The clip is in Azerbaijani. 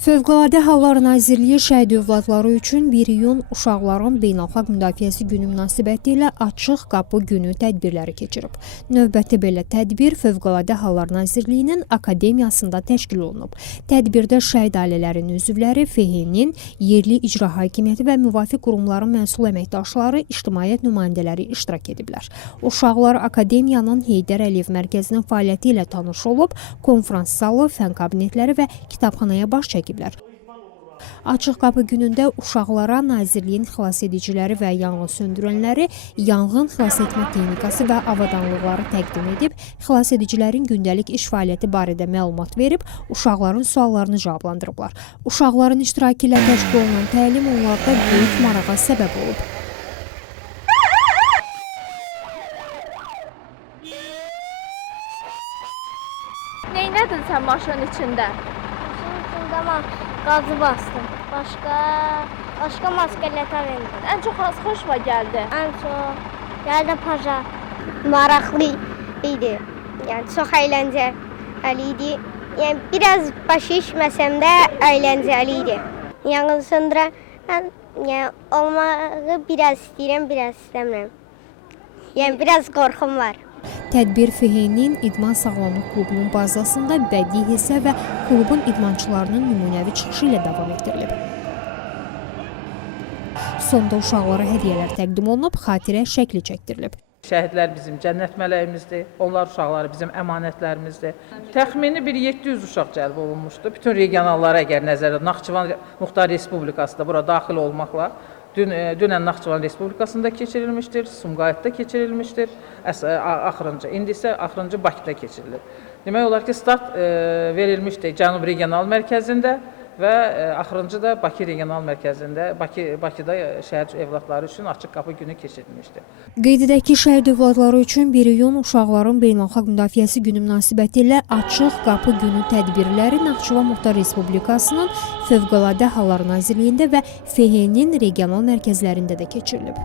Fövqəladə Hallar Nazirliyi şəhid övladları üçün 1 iyun Uşaqların Beynəlxalq Müdafiəsi Günü münasibətilə Açıq Qapı Günü tədbirləri keçirib. Növbəti belə tədbir Fövqəladə Hallar Nazirliyinin Akademiyasında təşkil olunub. Tədbirdə şəhid ailələrinin üzvləri, FEHİ-nin, yerli icra hakimiyyəti və müvafiq qurumların məsul əməkdaşları, ictimaiyyət nümayəndələri iştirak ediblər. Uşaqlar Akademiyanın Heydər Əliyev mərkəzinin fəaliyyəti ilə tanış olub, konfrans zalı, fən kabinetləri və kitabxanaya baş çəkib. Açıq Qapı günündə uşaqlara Nazirliyin xilasediciləri və yanğın söndürənləri yanğın xilas etmə texnikası və avadanlıqları təqdim edib, xilasedicilərin gündəlik iş fəaliyyəti barədə məlumat verib, uşaqların suallarını cavablandırıblar. Uşaqların iştirakı ilə təşkil olunan təlim onlarda böyük marağa səbəb olub. Neynədin sən maşının içində? Tamam, qazı bastım. Başqa maskələtar endim. Ən çox hansı xoşuma gəldi? Ən çox gəldi paja. Maraqlı idi. Yəni çox əyləncəli idi. Yəni biraz başı işməsəm də əyləncəli idi. Yanğın söndürən yəni olmağı biraz istəyirəm, biraz istəmirəm. Yəni biraz qorxum var. Tədbir FEHİ-nin İdman Sağlamlıq Klubunun bazasında bədii hissə və klubun idmançılarının nümunəvi çıxışı ilə davam etdirilib. Sonda uşaqlara hədiyyələr təqdim olunub, xatirə şəkli çəkdirilib. Şəhidlər bizim cənnət mələyimizdir, onlar uşaqları bizim əmanətlərimizdir. Təxmini bir 700 uşaq cəlb olunmuşdu. Bütün regionallara əgər nəzərdə, Naxçıvan Muxtar Respublikası da bura daxil olmaqla, dünən Naxçıvan Respublikasında keçirilmişdir, Sumqayıtda keçirilmişdir, indi isə axırıncı Bakıda keçirilir. Demək olar ki, start verilmişdir Cənub Regional Mərkəzində və axırıncı da Bakı Regional Mərkəzində, Bakıda şəhid övladları üçün Açıq Qapı Günü keçirilmişdir. Qeyd edək ki, şəhid övladları üçün 1 iyun Uşaqların Beynəlxalq Müdafiəsi Günü münasibətilə Açıq Qapı Günü tədbirləri Naxçıvan Muxtar Respublikasının Fövqəladə Hallar Nazirliyində və FEHİ-nin regional mərkəzlərində də keçirilib.